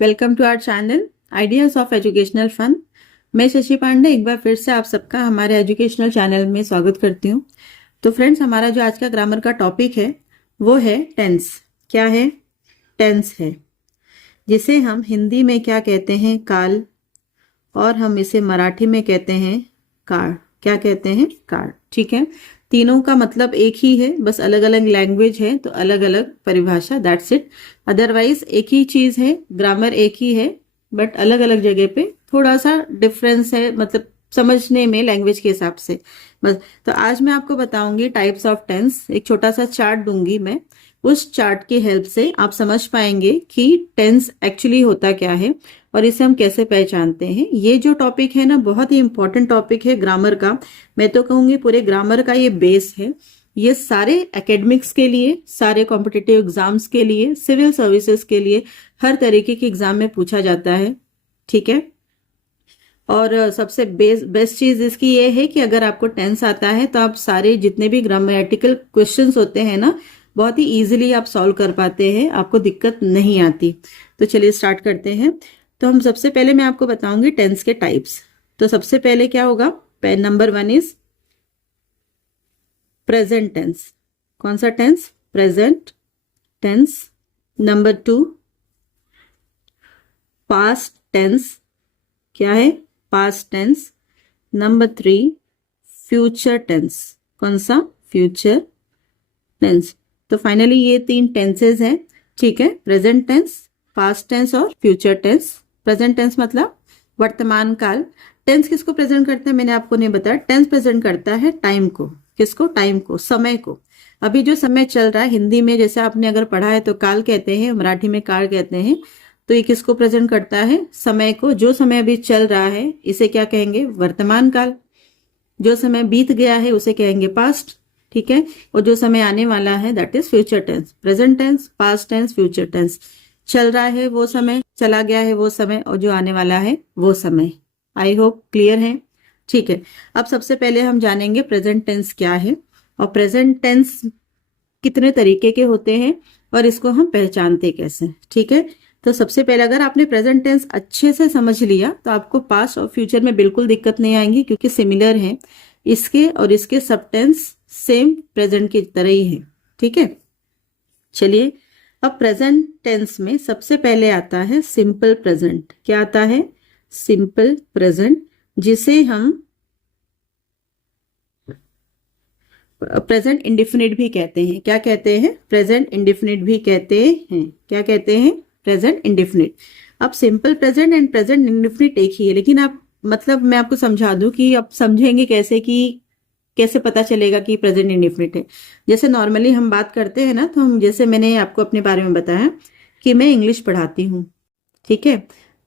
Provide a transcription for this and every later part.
Welcome to our channel ideas of educational fun. मैं शशि पांडे एक बार फिर से आप सबका हमारे एजुकेशनल चैनल में स्वागत करती हूँ। तो फ्रेंड्स, हमारा जो आज का ग्रामर का टॉपिक है वो है टेंस। क्या है? टेंस है, जिसे हम हिंदी में क्या कहते हैं? काल। और हम इसे मराठी में कहते हैं काळ। क्या कहते हैं? काळ। ठीक है, तीनों का मतलब एक ही है, बस अलग अलग लैंग्वेज है तो अलग अलग परिभाषा, दैट्स इट। अदरवाइज एक ही चीज है, ग्रामर एक ही है, बट अलग अलग जगह पे थोड़ा सा डिफरेंस है, मतलब समझने में लैंग्वेज के हिसाब से बस। तो आज मैं आपको बताऊंगी टाइप्स ऑफ टेंस। एक छोटा सा चार्ट दूंगी मैं, उस चार्ट की हेल्प से आप समझ पाएंगे कि टेंस एक्चुअली होता क्या है और इसे हम कैसे पहचानते हैं। ये जो टॉपिक है ना, बहुत ही इंपॉर्टेंट टॉपिक है ग्रामर का। मैं तो कहूंगी पूरे ग्रामर का ये बेस है। ये सारे एकेडमिक्स के लिए, सारे कॉम्पिटिटिव एग्जाम्स के लिए, सिविल सर्विसेज के लिए, हर तरीके के एग्जाम में पूछा जाता है। ठीक है, और सबसे बेस्ट चीज इसकी ये है कि अगर आपको टेंस आता है तो आप सारे जितने भी ग्रामेटिकल क्वेश्चंस होते हैं ना, बहुत ही इजीली आप सॉल्व कर पाते हैं, आपको दिक्कत नहीं आती। तो चलिए स्टार्ट करते हैं। तो हम सबसे पहले मैं आपको बताऊंगी टेंस के टाइप्स। तो सबसे पहले क्या होगा? Number 1 is present tense. कौन सा tense? Present tense. Number 2 past tense. क्या है? Past tense. Number 3 future tense. कौन सा? Future tense. तो फाइनली ये 3 टेंसेज हैं। ठीक है, प्रेजेंट टेंस, पास्ट टेंस और फ्यूचर टेंस। प्रेजेंट टेंस मतलब वर्तमान काल। टेंस किसको प्रेजेंट करता है मैंने आपको नहीं बताया। टेंस प्रेजेंट करता है टाइम को। किसको? टाइम को, समय को। अभी जो समय चल रहा है, हिंदी में जैसे आपने अगर पढ़ा है तो काल कहते हैं, मराठी में काल कहते हैं। तो ये किसको प्रेजेंट करता है? समय को। जो समय अभी चल रहा है इसे क्या कहेंगे? वर्तमान काल। जो समय बीत गया है उसे कहेंगे पास्ट। ठीक है, और जो समय आने वाला है that is future tense. Present tense, past tense, future tense. चल रहा है वो समय, चला गया है वो समय, और जो आने वाला है वो समय। आई होप क्लियर है। ठीक है, अब सबसे पहले हम जानेंगे प्रेजेंट टेंस क्या है और प्रेजेंट टेंस कितने तरीके के होते हैं और इसको हम पहचानते कैसे। ठीक है, तो सबसे पहले अगर आपने प्रेजेंट टेंस अच्छे से समझ लिया तो आपको पास्ट और फ्यूचर में बिल्कुल दिक्कत नहीं आएंगी, क्योंकि सिमिलर है। इसके और इसके सब टेंस सेम प्रेजेंट की तरह ही है। ठीक है, चलिए अब प्रेजेंट टेंस में सबसे पहले आता है सिंपल प्रेजेंट। क्या आता है? सिंपल प्रेजेंट, जिसे हम प्रेजेंट इंडिफिनिट भी कहते हैं। क्या कहते हैं? प्रेजेंट इंडिफिनिट भी कहते हैं। क्या कहते हैं? Present indefinite. अब simple present and present indefinite एक ही है, लेकिन आप मतलब मैं आपको समझा दूं कि आप समझेंगे कैसे, कि कैसे पता चलेगा कि प्रेजेंट इंडिफिनिट है। जैसे नॉर्मली हम बात करते हैं ना, तो हम जैसे मैंने आपको अपने बारे में बताया कि मैं इंग्लिश पढ़ाती हूँ। ठीक है,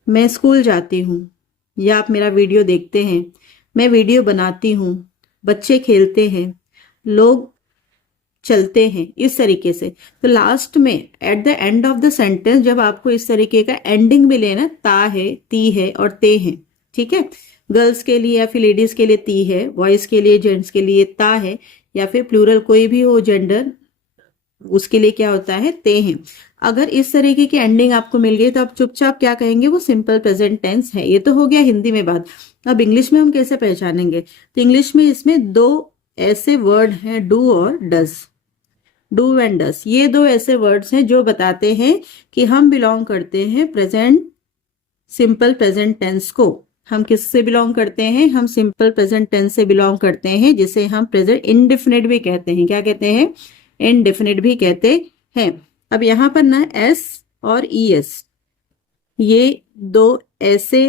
मैं स्कूल जाती हूँ, या आप मेरा वीडियो देखते हैं, मैं वीडियो बनाती हूँ, बच्चे खेलते हैं, लोग चलते हैं, इस तरीके से। तो लास्ट में at the end of the sentence जब आपको इस तरीके का एंडिंग मिले ना, ता है, ती है और ते हैं। ठीक है, गर्ल्स के लिए या फिर लेडीज के लिए ती है, बॉयज के लिए, जेंट्स के लिए ता है, या फिर प्लूरल कोई भी हो जेंडर, उसके लिए क्या होता है? ते हैं। अगर इस तरीके की एंडिंग आपको मिल गई तो आप चुपचाप क्या कहेंगे? वो सिंपल प्रेजेंट टेंस है। ये तो हो गया हिंदी में बात। अब इंग्लिश में हम कैसे पहचानेंगे? तो इंग्लिश में इसमें 2 ऐसे वर्ड हैं, डू और डज। डू एंड डस, ये 2 ऐसे वर्ड्स हैं जो बताते हैं कि हम बिलोंग करते हैं प्रेजेंट सिंपल प्रेजेंट टेंस को। हम किससे बिलोंग करते हैं? हम सिंपल प्रेजेंट टेंस से बिलोंग करते हैं, जिसे हम प्रेजेंट इंडेफिनिट भी कहते हैं। क्या कहते हैं? इंडेफिनिट भी कहते हैं। अब यहां पर ना एस और ई एस, ये 2 ऐसे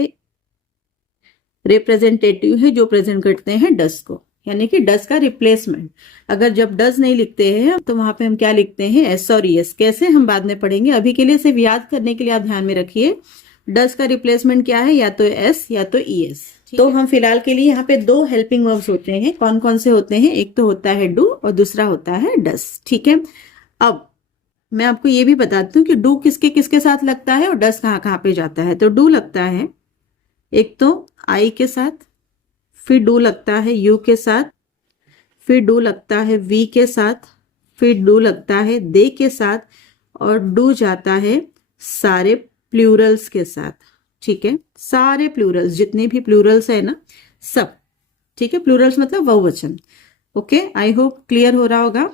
रिप्रेजेंटेटिव है जो प्रेजेंट करते हैं डस को, यानी कि डस का रिप्लेसमेंट। अगर जब डस नहीं लिखते हैं तो वहां पे हम क्या लिखते हैं? एस और ईएस। कैसे? हम बाद में पढ़ेंगे। अभी के लिए सिर्फ याद करने के लिए आप ध्यान में रखिए, डस का रिप्लेसमेंट क्या है? या तो एस या तो ईएस। तो हम फिलहाल के लिए यहाँ पे 2 हेल्पिंग वर्ब्स होते हैं। कौन कौन से होते हैं? एक तो होता है डू और दूसरा होता है डस। ठीक है, अब मैं आपको ये भी बताती हूँ कि डू किसके किसके साथ लगता है और डस कहाँ कहाँ पे जाता है। तो डू लगता है एक तो आई के साथ, फिर डू लगता है यू के साथ, फिर डू लगता है वी के साथ, फिर डू लगता है दे के साथ, और डू जाता है सारे प्लूरल्स के साथ, ठीक है, सारे प्लूरल्स, जितने भी प्लूरल्स है ना सब, ठीक है, प्लूरल्स मतलब बहुवचन। ओके, आई होप क्लियर हो रहा होगा।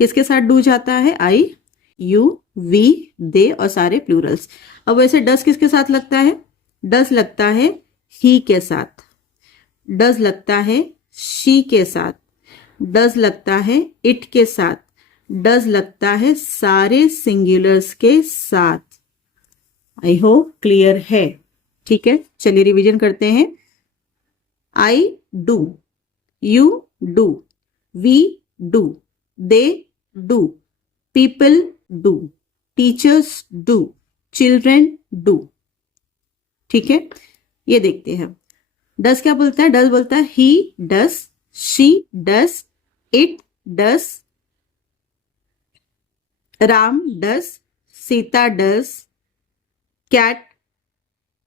किसके साथ डू जाता है? आई, यू, वी, दे और सारे प्लूरल्स। अब वैसे डस किसके साथ लगता है? डस लगता है ही के साथ, डस लगता है शी के साथ, डस लगता है इट के साथ, डस लगता है सारे सिंगुलर्स के साथ। आई होप क्लियर है। ठीक है, चलिए रिवीजन करते हैं। I do, you do, we do, they do, people do, teachers do, children do. ठीक है, ये देखते हैं। डस क्या बोलता है? डस बोलता है he does, she does, it does, Ram does, Sita does, cat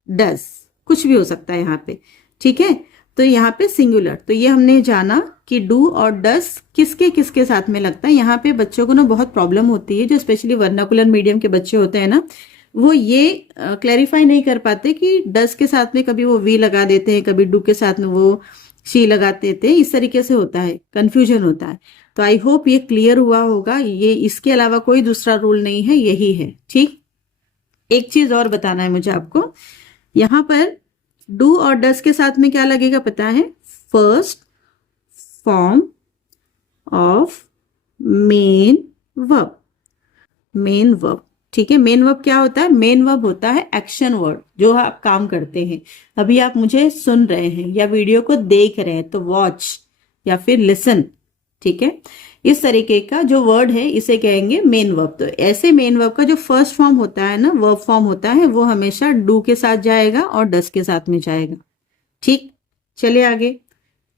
does, कुछ भी हो सकता है यहाँ पे। ठीक है, तो यहाँ पे सिंगुलर, तो ये हमने जाना कि डू और डस किसके किसके साथ में लगता है। यहाँ पे बच्चों को ना बहुत प्रॉब्लम होती है, जो स्पेशली वर्नाकुलर मीडियम के बच्चे होते हैं ना, वो ये क्लैरिफाई नहीं कर पाते कि डस के साथ में कभी वो वी लगा देते हैं, कभी डू के साथ में वो शी लगा देते हैं। इस तरीके से होता है, कंफ्यूजन होता है। तो आई होप ये क्लियर हुआ होगा। ये इसके अलावा कोई दूसरा रूल नहीं है, यही है। ठीक, एक चीज और बताना है मुझे आपको। यहां पर डू और डस के साथ में क्या लगेगा पता है? First form of main verb, main verb. ठीक है, मेन वर्ब क्या होता है? मेन वर्ब होता है एक्शन वर्ड, जो आप काम करते हैं। अभी आप मुझे सुन रहे हैं या वीडियो को देख रहे हैं तो वॉच या फिर लिसन। ठीक है, इस तरीके का जो वर्ड है इसे कहेंगे मेन वर्ब। तो ऐसे मेन वर्ब का जो फर्स्ट फॉर्म होता है ना, वर्ब फॉर्म होता है, वो हमेशा डू के साथ जाएगा और डस के साथ में जाएगा। ठीक, चलिए आगे।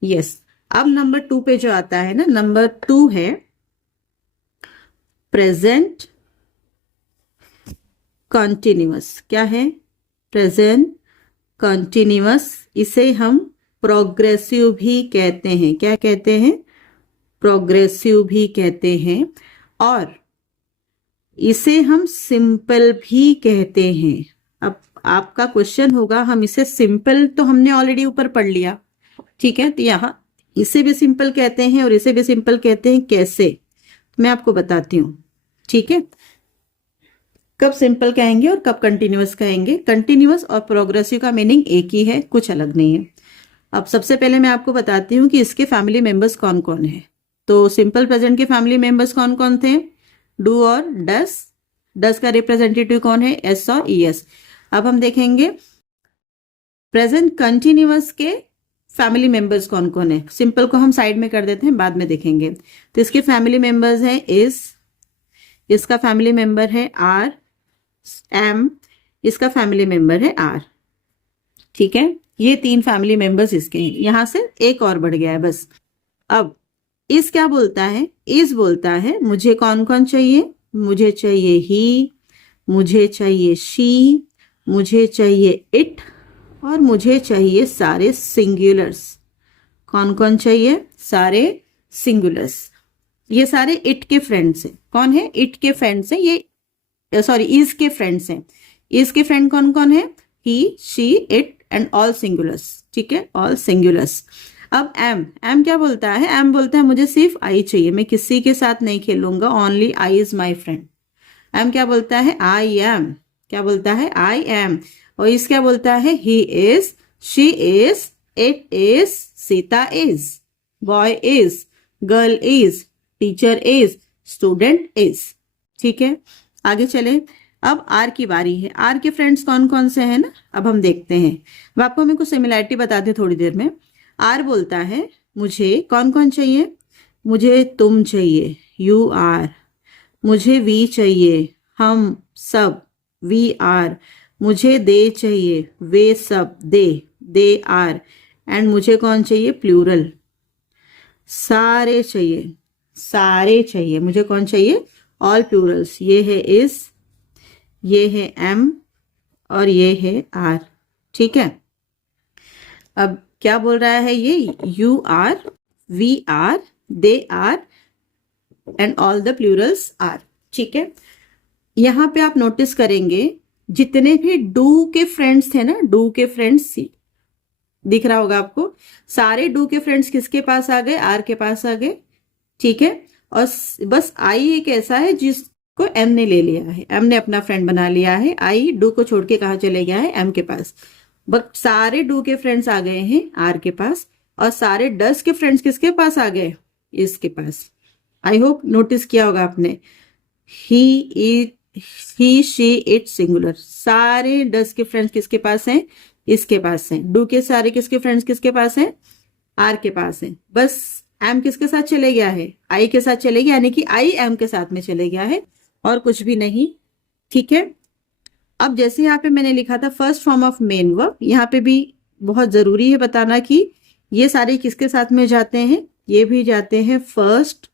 यस, अब नंबर 2 पे जो आता है ना, नंबर 2 है प्रेजेंट कॉन्टिन्यूअस। क्या है? Present continuous. इसे हम प्रोग्रेसिव भी कहते हैं। क्या कहते हैं? प्रोग्रेसिव भी कहते हैं। और इसे हम सिंपल भी कहते हैं। अब आपका क्वेश्चन होगा, हम इसे सिंपल तो हमने ऑलरेडी ऊपर पढ़ लिया, ठीक है, तो यहाँ इसे भी सिंपल कहते हैं और इसे भी सिंपल कहते हैं। कैसे? मैं आपको बताती हूँ। ठीक है, कब सिंपल कहेंगे और कब कंटिन्यूअस कहेंगे। कंटिन्यूअस और प्रोग्रेसिव का मीनिंग एक ही है, कुछ अलग नहीं है। अब सबसे पहले मैं आपको बताती हूँ कि इसके फैमिली मेंबर्स कौन कौन है। तो सिंपल प्रेजेंट के फैमिली मेंबर्स कौन कौन थे? डू और डस। डस का रिप्रेजेंटेटिव कौन है? एस और ईएस। अब हम देखेंगे प्रेजेंट कंटिन्यूअस के फैमिली मेंबर्स कौन कौन है। सिंपल को हम साइड में कर देते हैं, बाद में देखेंगे। तो इसके फैमिली मेंबर्स हैं इज, इसका फैमिली मेंबर है आर, एम, इसका फैमिली मेंबर है आर। ठीक है, ये 3 फैमिली मेंबर्स इसके हैं। यहां से एक और बढ़ गया है बस। अब इस क्या बोलता है? इस बोलता है मुझे कौन कौन चाहिए? मुझे चाहिए ही, मुझे चाहिए शी, मुझे चाहिए इट और मुझे चाहिए सारे सिंगुलर्स। कौन कौन चाहिए? सारे सिंगुलर्स। ये सारे इट के फ्रेंड्स हैं। कौन है? इट के फ्रेंड्स हैं। ये सॉरी इज के फ्रेंड्स हैं। इज के फ्रेंड कौन कौन है? He, she, it and all singulars. ठीक है, ऑल सिंगुलर्स। अब एम, एम क्या बोलता है? एम बोलता है मुझे सिर्फ आई चाहिए, मैं किसी के साथ नहीं खेलूंगा, only I is my friend. Am क्या बोलता है? I am. क्या बोलता है? I am. और इस क्या बोलता है? He is, she is, it is, Sita is, boy is, girl is, teacher is, student is. ठीक है, आगे चले। अब आर की बारी है। आर के फ्रेंड्स कौन कौन से हैं ना, अब हम देखते हैं। अब आपको मैं कुछ सिमिलैरिटी बताती हूँ थोड़ी देर में। आर बोलता है मुझे कौन कौन चाहिए? मुझे तुम चाहिए, यू आर। मुझे वी चाहिए, हम सब, वी आर। मुझे दे चाहिए, वे सब, दे आर। एंड मुझे कौन चाहिए? प्लूरल, सारे चाहिए, सारे चाहिए। मुझे कौन चाहिए? All Plurals. ये है इस, ये है एम और ये है आर। ठीक है, अब क्या बोल रहा है ये? You are, we are, they are and all the plurals are. ठीक है, यहां पे आप नोटिस करेंगे जितने भी डू के फ्रेंड्स थे ना, डू के फ्रेंड्स दिख रहा होगा आपको, सारे डू के फ्रेंड्स किसके पास आ गए, आर के पास आ गए, ठीक है। और बस आई एक ऐसा है जिसको एम ने ले लिया है, एम ने अपना फ्रेंड बना लिया है। आई डू को छोड़ के कहाँ चले गया है, एम के पास। बट सारे डू के फ्रेंड्स आ गए हैं आर के पास, और सारे डस के फ्रेंड्स किसके पास आ गए, इसके पास। आई होप नोटिस किया होगा आपने, he it, he she it singular. सारे डस के फ्रेंड्स किसके पास हैं, इसके पास हैं। डू के सारे किसके फ्रेंड्स किसके पास हैं, आर के पास हैं। बस एम किसके साथ चले गया है, आई के साथ चले गया, यानी कि आई एम के साथ में चले गया है, और कुछ भी नहीं, ठीक है। अब जैसे यहाँ पे मैंने लिखा था first form of main verb, यहाँ पे भी बहुत जरूरी है बताना कि ये सारे किसके साथ में जाते हैं, ये भी जाते हैं first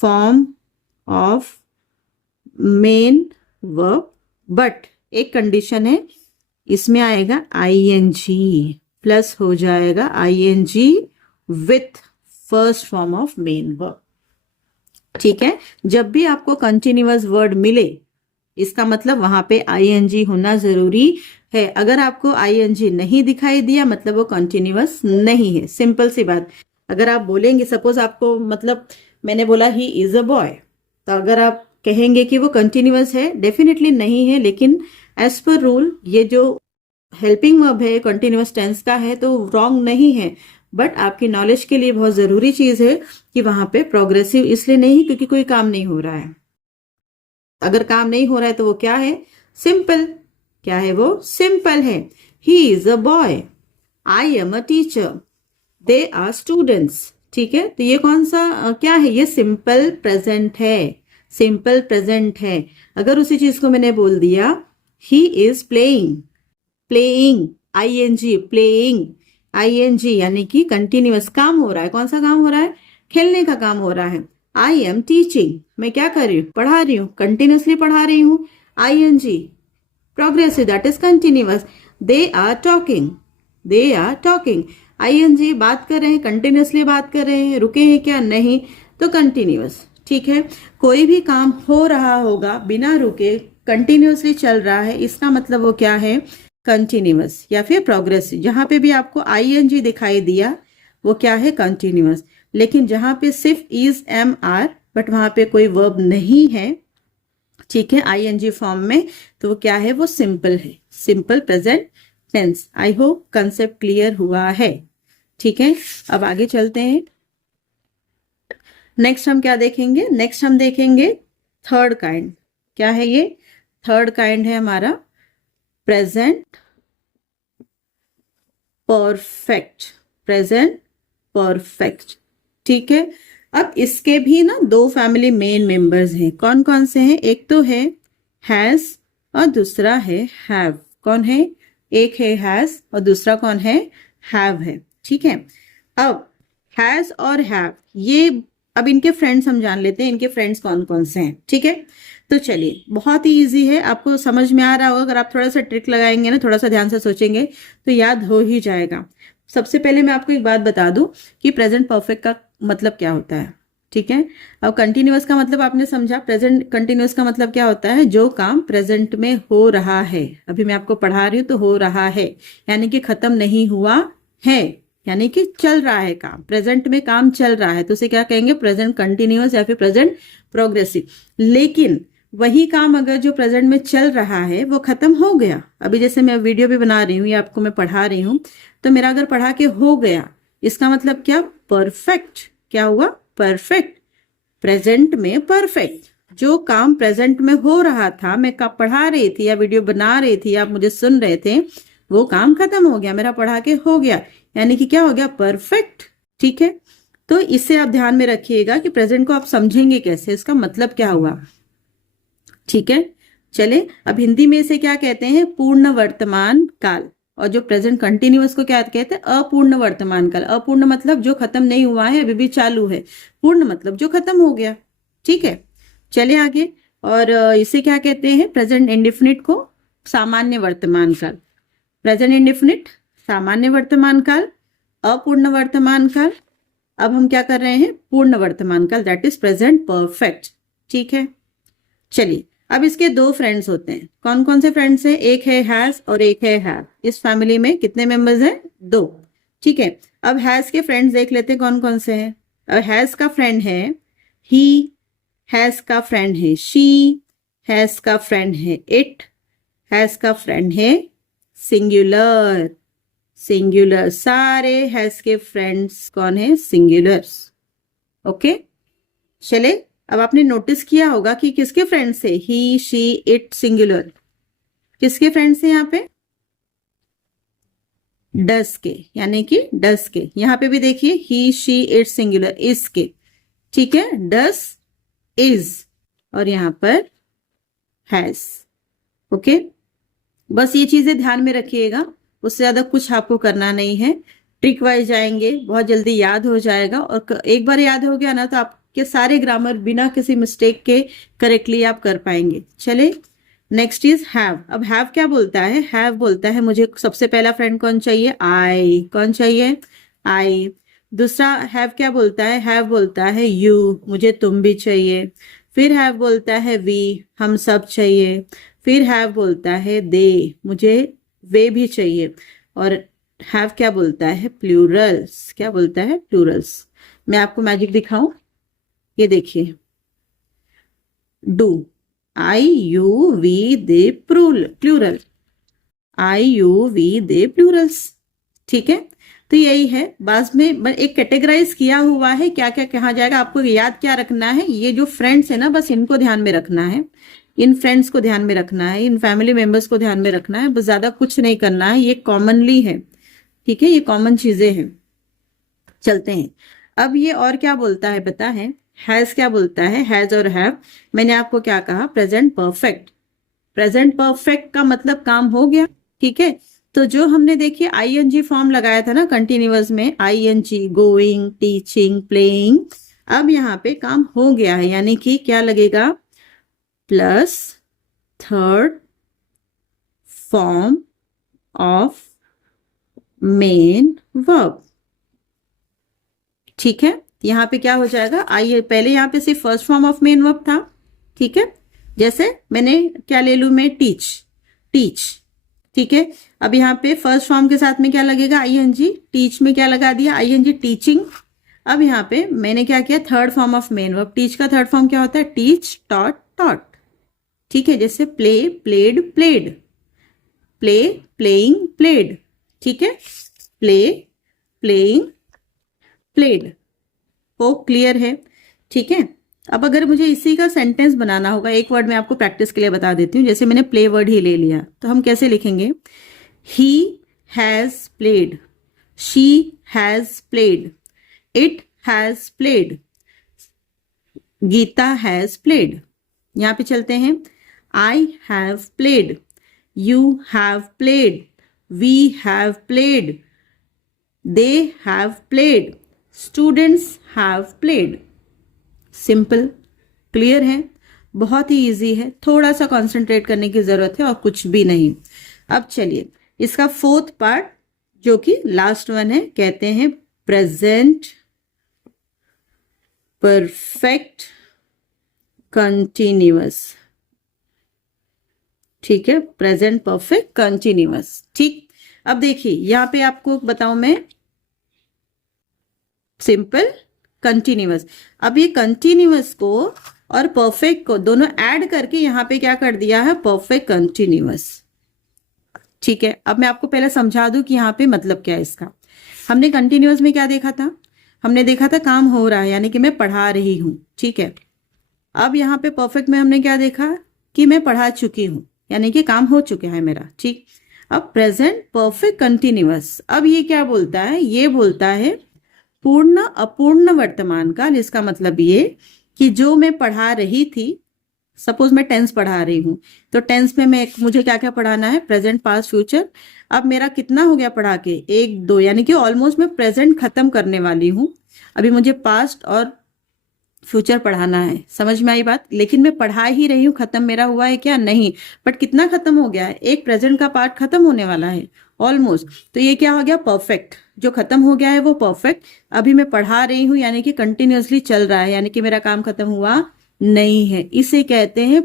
form of main verb. But एक कंडीशन है, इसमें आएगा आईएनजी, प्लस हो जाएगा ING with first form of main verb, ठीक है। जब भी आपको कंटिन्यूअस वर्ड मिले, इसका मतलब वहां पे आईएनजी होना जरूरी है। अगर आपको आईएनजी नहीं दिखाई दिया, मतलब वो कंटिन्यूअस नहीं है, सिंपल सी बात। अगर आप बोलेंगे, सपोज आपको, मतलब मैंने बोला ही इज अ बॉय, तो अगर आप कहेंगे कि वो कंटिन्यूअस है, डेफिनेटली नहीं है, लेकिन एज पर रूल ये जो हेल्पिंग वर्ब है कंटिन्यूअस टेंस का है, तो रॉन्ग नहीं है। बट आपकी नॉलेज के लिए बहुत जरूरी चीज है कि वहां पे प्रोग्रेसिव इसलिए नहीं क्योंकि कोई काम नहीं हो रहा है। अगर काम नहीं हो रहा है तो वो क्या है, सिंपल। क्या है वो, सिंपल है। He is a boy, I am a teacher, they are students, ठीक है। तो ये कौन सा क्या है, ये सिंपल प्रेजेंट है, सिंपल प्रेजेंट है। अगर उसी चीज को मैंने बोल दिया he is playing, playing ING, playing ING, यानी कि कंटिन्यूअस काम हो रहा है। कौन सा काम हो रहा है, खेलने का काम हो रहा है। आई एम टीचिंग, मैं क्या कर रही हूँ, पढ़ा रही हूँ, कंटिन्यूअसली पढ़ा रही हूँ। ING progressive, that is continuous. They are talking, they are talking, ING बात कर रहे हैं, कंटिन्यूअसली बात कर रहे हैं, रुके हैं क्या, नहीं, तो कंटिन्यूअस, ठीक है। कोई भी काम हो रहा होगा बिना रुके, कंटिन्यूअसली चल रहा है, इसका मतलब वो क्या है, कंटिन्यूअस या फिर प्रोग्रेसिव। जहां पे भी आपको आईएनजी दिखाई दिया वो क्या है, कंटिन्यूअस। लेकिन जहां पे सिर्फ इज, एम, आर, बट वहां पे कोई वर्ब नहीं है, ठीक है, आईएनजी फॉर्म में, तो वो क्या है, वो सिंपल है, simple present tense. I hope concept clear हुआ है, ठीक है। अब आगे चलते हैं। नेक्स्ट हम क्या देखेंगे, नेक्स्ट हम देखेंगे थर्ड काइंड। क्या है ये, थर्ड काइंड है हमारा प्रेजेंट परफेक्ट, प्रेजेंट परफेक्ट, ठीक है। अब इसके भी ना दो फैमिली मेन मेंबर्स हैं। कौन कौन से हैं, एक तो है हैज और दूसरा है हैव। कौन है, एक है हैज और दूसरा कौन है, हैव है, ठीक है। अब हैज और हैव, ये अब इनके फ्रेंड्स हम जान लेते हैं, इनके फ्रेंड्स कौन कौन से हैं, ठीक है। तो चलिए, बहुत ही इजी है, आपको समझ में आ रहा होगा। अगर आप थोड़ा सा ट्रिक लगाएंगे ना, थोड़ा सा ध्यान से सोचेंगे तो याद हो ही जाएगा। सबसे पहले मैं आपको एक बात बता दूं कि प्रेजेंट परफेक्ट का मतलब क्या होता है, ठीक है। अब कंटिन्यूअस का मतलब आपने समझा, प्रेजेंट कंटिन्यूअस का मतलब क्या होता है, जो काम प्रेजेंट में हो रहा है। अभी मैं आपको पढ़ा रही हूँ तो हो रहा है, यानी कि खत्म नहीं हुआ है, यानी कि चल रहा है काम, प्रेजेंट में काम चल रहा है, तो उसे क्या कहेंगे, प्रेजेंट कंटिन्यूअस या फिर प्रेजेंट प्रोग्रेसिव। लेकिन वही काम अगर जो प्रेजेंट में चल रहा है वो खत्म हो गया, अभी जैसे मैं वीडियो भी बना रही हूँ या आपको मैं पढ़ा रही हूँ, तो मेरा अगर पढ़ा के हो गया, इसका मतलब क्या, परफेक्ट। क्या हुआ, परफेक्ट, प्रेजेंट में परफेक्ट। जो काम प्रेजेंट में हो रहा था, मैं कब पढ़ा रही थी या वीडियो बना रही थी, आप मुझे सुन रहे थे, वो काम खत्म हो गया, मेरा पढ़ा के हो गया, यानी कि क्या हो गया, परफेक्ट, ठीक है। तो इससे आप ध्यान में रखिएगा कि प्रेजेंट को आप समझेंगे कैसे, इसका मतलब क्या हुआ, ठीक है। चले, अब हिंदी में इसे क्या कहते हैं, पूर्ण वर्तमान काल। और जो प्रेजेंट कंटिन्यूअस को क्या कहते हैं, अपूर्ण वर्तमान काल। अपूर्ण मतलब जो खत्म नहीं हुआ है, अभी भी चालू है। पूर्ण मतलब जो खत्म हो गया, ठीक है। चले आगे, और इसे क्या कहते हैं, प्रेजेंट इंडेफिनिट को सामान्य वर्तमान काल। प्रेजेंट इंडेफिनिट सामान्य वर्तमान काल, अपूर्ण वर्तमान काल। अब हम क्या कर रहे हैं, पूर्ण वर्तमान काल, दैट इज प्रेजेंट परफेक्ट, ठीक है। चलिए अब इसके दो फ्रेंड्स होते हैं। कौन कौन से फ्रेंड्स हैं? एक है हैज और एक है हैव। इस फैमिली में कितने मेंबर्स हैं? दो। ठीक है, अब हैज के फ्रेंड्स देख लेते हैं कौन कौन से हैं। अब हैज का फ्रेंड है ही, हैज का फ्रेंड है शी, हैज का फ्रेंड है इट, हैज का फ्रेंड है सिंगुलर। सिंगुलर, सारे हैज के फ्रेंड्स कौन है? सिंगुलर्स। ओके, चले। अब आपने नोटिस किया होगा कि किसके फ्रेंड्स है? He, she, it, singular. किसके फ्रेंड्स है यहाँ पे? डस के, यानी कि डस के। यहाँ पे भी देखिए ही, शी, इट, सिंगुलर, इज के। ठीक है, डस, इज, और यहाँ पर हैज। ओके, बस ये चीजें ध्यान में रखिएगा, उससे ज्यादा कुछ आपको करना नहीं है। ट्रिक वाइज जाएंगे, बहुत जल्दी याद हो जाएगा, और एक बार याद हो गया ना तो आपके सारे ग्रामर बिना किसी मिस्टेक के करेक्टली आप कर पाएंगे। चले, नेक्स्ट इज हैव। अब हैव क्या बोलता है? हैव बोलता है मुझे सबसे पहला फ्रेंड कौन चाहिए? आई। कौन चाहिए? आई। दूसरा हैव क्या बोलता है? हैव बोलता है यू, मुझे तुम भी चाहिए। फिर हैव बोलता है वी, हम सब चाहिए। फिर हैव बोलता है दे, मुझे वे भी चाहिए। और हैव क्या बोलता है? प्लूरल्स। क्या बोलता है? प्लूरल्स। मैं आपको मैजिक दिखाऊं, ये देखिए, do, I you we they plural, I you we they plurals. ठीक है, तो यही है। बाद में एक कैटेगराइज किया हुआ है, क्या क्या कहा जाएगा। आपको याद क्या रखना है? ये जो फ्रेंड्स है ना, बस इनको ध्यान में रखना है, इन फ्रेंड्स को ध्यान में रखना है, इन फैमिली मेंबर्स को ध्यान में रखना है, बस ज्यादा कुछ नहीं करना है। ये कॉमनली है, ठीक है, ये कॉमन चीजें हैं। चलते हैं, अब ये और क्या बोलता है पता है? हैज क्या बोलता है? हैज और हैव, मैंने आपको क्या कहा? Present perfect. प्रेजेंट परफेक्ट का मतलब काम हो गया। ठीक है, तो जो हमने देखिए आईएनजी फॉर्म लगाया था ना कंटिन्यूअस में, आईएनजी, गोइंग, टीचिंग, प्लेइंग, अब यहाँ पे काम हो गया है, यानी कि क्या लगेगा? Plus third form of main verb. ठीक है, यहाँ पे क्या हो जाएगा? आइए, पहले यहाँ पे सिर्फ first form of main verb था। ठीक है, जैसे मैंने क्या ले लू मैं? Teach, teach. ठीक है, अब यहाँ पे फर्स्ट फॉर्म के साथ में क्या लगेगा? आईएनजी। टीच में क्या लगा दिया? ING, teaching. अब यहाँ पे मैंने क्या किया? Third form of main verb. Teach का थर्ड फॉर्म क्या होता है? Teach, taught, taught. ठीक है, जैसे play, played, played, play, playing, played. ठीक है, प्ले, प्लेइंग, प्लेड। वो क्लियर है? ठीक है, अब अगर मुझे इसी का सेंटेंस बनाना होगा, एक वर्ड में आपको प्रैक्टिस के लिए बता देती हूँ। जैसे मैंने प्ले वर्ड ही ले लिया, तो हम कैसे लिखेंगे? He has played, she has played, it has played, Gita has played. यहां पे चलते हैं, I have played, you have played, we have played, they have played, students have played. Simple, clear है, बहुत ही इजी है, थोड़ा सा कंसंट्रेट करने की जरूरत है और कुछ भी नहीं। अब चलिए इसका फोर्थ पार्ट, जो कि लास्ट वन है, कहते हैं प्रेजेंट परफेक्ट कंटिन्यूअस। ठीक है, प्रेजेंट परफेक्ट कंटिन्यूअस। ठीक, अब देखिए यहां पे आपको बताऊं मैं, सिंपल, कंटिन्यूअस। अब ये कंटिन्यूअस को और परफेक्ट को दोनों ऐड करके यहां पे क्या कर दिया है? Perfect continuous. ठीक है, अब मैं आपको पहले समझा दूं कि यहाँ पे मतलब क्या है इसका। हमने कंटिन्यूअस में क्या देखा था? हमने देखा था काम हो रहा है, यानी कि मैं पढ़ा रही हूं। ठीक है, अब यहाँ पे परफेक्ट में हमने क्या देखा? कि मैं पढ़ा चुकी हूं, यानी कि काम हो चुका है मेरा। ठीक, अब प्रेजेंट परफेक्ट कंटिन्यूअस, अब ये क्या बोलता है? ये बोलता है पूर्ण अपूर्ण वर्तमान काल। इसका मतलब ये कि जो मैं पढ़ा रही थी, सपोज मैं टेंस पढ़ा रही हूं, तो टेंस में मुझे क्या क्या पढ़ाना है? Present, past, future. अब मेरा कितना हो गया पढ़ा के? 1 2, यानी कि ऑलमोस्ट मैं प्रेजेंट खत्म करने वाली हूं। अभी मुझे पास्ट और फ्यूचर पढ़ाना है। समझ में आई बात? लेकिन मैं पढ़ा ही रही हूँ, खत्म मेरा हुआ है क्या? नहीं। बट कितना खत्म हो गया है? एक प्रेजेंट का पार्ट खत्म होने वाला है ऑलमोस्ट। तो ये क्या हो गया? परफेक्ट। जो खत्म हो गया है वो परफेक्ट। अभी मैं पढ़ा रही हूँ, यानी कि कंटिन्यूअसली चल रहा है, यानी कि मेरा काम खत्म हुआ नहीं है। इसे कहते हैं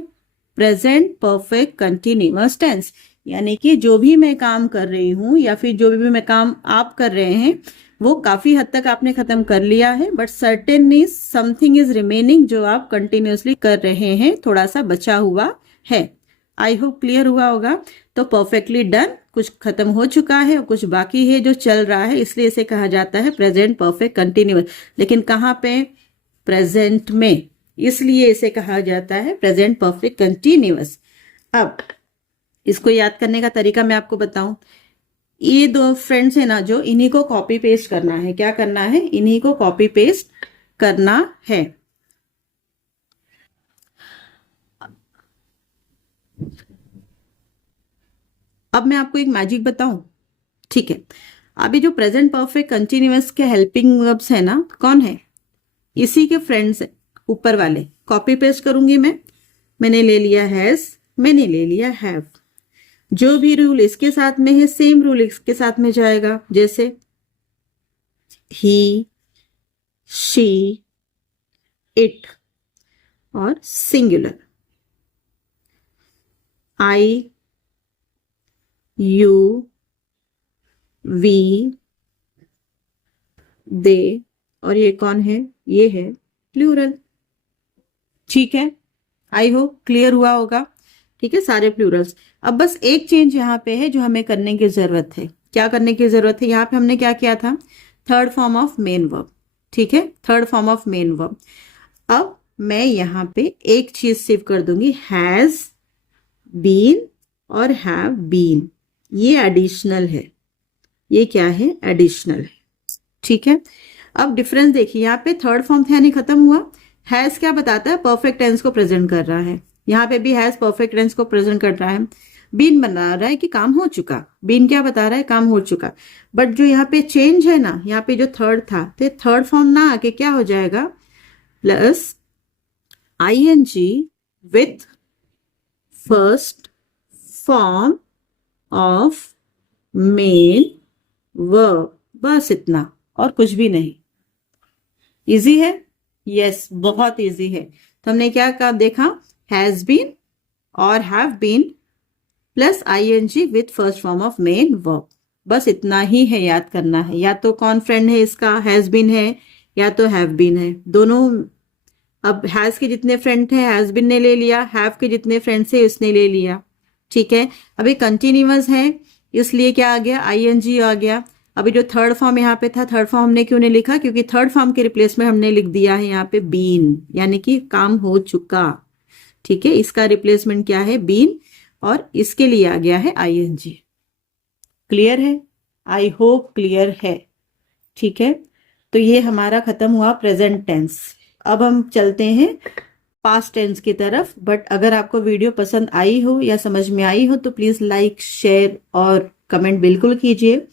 प्रेजेंट परफेक्ट कंटिन्यूअस टेंस, यानी कि जो भी मैं काम कर रही हूं या फिर जो भी मैं काम आप कर रहे हैं वो काफी हद तक आपने खत्म कर लिया है, but certainly something is remaining, जो आप कंटिन्यूअसली कर रहे हैं, थोड़ा सा बचा हुआ है। आई होप क्लियर हुआ होगा। तो परफेक्टली डन, कुछ खत्म हो चुका है और कुछ बाकी है जो चल रहा है, इसलिए इसे कहा जाता है प्रेजेंट परफेक्ट कंटिन्यूअस। लेकिन कहाँ पे? प्रेजेंट में, इसलिए इसे कहा जाता है प्रेजेंट परफेक्ट कंटिन्यूअस। अब इसको याद करने का तरीका मैं आपको बताऊं। ये दो फ्रेंड्स है ना, जो इन्हीं को कॉपी पेस्ट करना है। क्या करना है? इन्हीं को कॉपी पेस्ट करना है। अब मैं आपको एक मैजिक बताऊं, ठीक है? अभी जो प्रेजेंट परफेक्ट कंटिन्यूअस के हेल्पिंग वर्ब्स है ना, कौन है? इसी के फ्रेंड्स ऊपर वाले। कॉपी पेस्ट करूंगी मैंने ले लिया हैज, मैंने ले लिया हैव। जो भी रूल इसके साथ में है सेम रूल इसके साथ में जाएगा, जैसे ही, शी, इट और सिंगुलर। आई, यू, वी, दे, और ये कौन है? ये है प्लूरल। ठीक है, आई होप क्लियर हुआ होगा। ठीक है, सारे प्लूरल्स। अब बस एक चेंज यहाँ पे है जो हमें करने की जरूरत है। क्या करने की जरूरत है? यहाँ पे हमने क्या किया था? Third form of main verb. ठीक है, third form of main verb. अब मैं यहाँ पे एक चीज सेव कर दूंगी, हैज बीन और हैव बीन। ये एडिशनल है, ये क्या है? एडिशनल है। ठीक है, अब डिफरेंस देखिए, यहाँ पे थर्ड फॉर्म था यानी खत्म हुआ। हैज क्या बताता है? परफेक्ट टेंस को प्रेजेंट कर रहा है। यहाँ पे भी हैज परफेक्ट टेंस को प्रेजेंट कर रहा है। बीन बता रहा है कि काम हो चुका। बीन क्या बता रहा है? काम हो चुका। बट जो यहाँ पे चेंज है ना, यहाँ पे जो थर्ड था, तो थर्ड फॉर्म ना आके क्या हो जाएगा? Plus ING with first form of main verb. बस इतना, और कुछ भी नहीं। इजी है? यस, बहुत इजी है। तो हमने क्या कहा देखा? हैज बीन और have been plus ING with first form of main verb. बस इतना ही है, याद करना है। या तो कौन फ्रेंड है इसका? हैज बीन है या तो हैव बीन है, दोनों। अब हैज के जितने फ्रेंड थे हैज बीन ने ले लिया, हैव के जितने फ्रेंड्स है उसने ले लिया। ठीक है, अभी कंटिन्यूअस है इसलिए क्या आ गया? आईएनजी आ गया। अभी जो थर्ड फॉर्म यहाँ पे था, थर्ड फॉर्म हमने क्यों नहीं लिखा? क्योंकि थर्ड फॉर्म के रिप्लेसमेंट हमने लिख दिया है यहाँ पे बीन, यानी कि काम हो चुका। ठीक है, इसका रिप्लेसमेंट क्या है? बीन, और इसके लिए आ गया है आईएनजी। क्लियर है? आई होप क्लियर है। ठीक है, तो ये हमारा खत्म हुआ प्रेजेंट टेंस। अब हम चलते हैं पास्ट टेंस की तरफ। बट अगर आपको वीडियो पसंद आई हो या समझ में आई हो तो प्लीज लाइक, शेयर और कमेंट बिल्कुल कीजिए।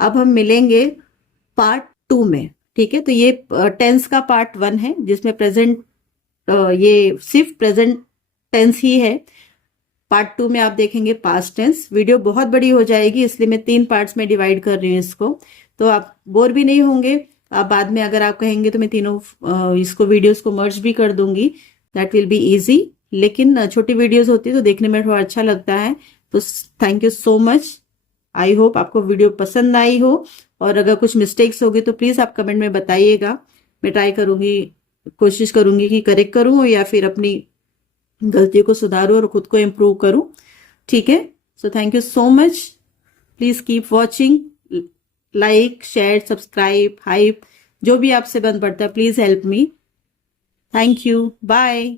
अब हम मिलेंगे पार्ट 2 में। ठीक है, तो ये टेंस का पार्ट 1 है जिसमें प्रेजेंट, ये सिर्फ प्रेजेंट टेंस ही है। पार्ट 2 में आप देखेंगे पास्ट टेंस। वीडियो बहुत बड़ी हो जाएगी इसलिए मैं 3 पार्ट्स में डिवाइड कर रही हूँ इसको, तो आप बोर भी नहीं होंगे। आप बाद में अगर आप कहेंगे तो मैं तीनों इसको वीडियोस को मर्ज भी कर दूंगी, दैट विल बी इजी। लेकिन छोटी वीडियोस होती है तो देखने में थोड़ा अच्छा लगता है। तो thank you so much. I hope आपको वीडियो पसंद आई हो, और अगर कुछ मिस्टेक्स होगी तो प्लीज आप कमेंट में बताइएगा। मैं ट्राई करूंगी, कोशिश करूंगी कि करेक्ट करूं या फिर अपनी गलतियों को सुधारूं और खुद को इम्प्रूव करूं। ठीक है, so thank you so much. Please keep watching, like, share, subscribe, hype, जो भी आपसे बन पड़ता है, please help me. Thank you, bye.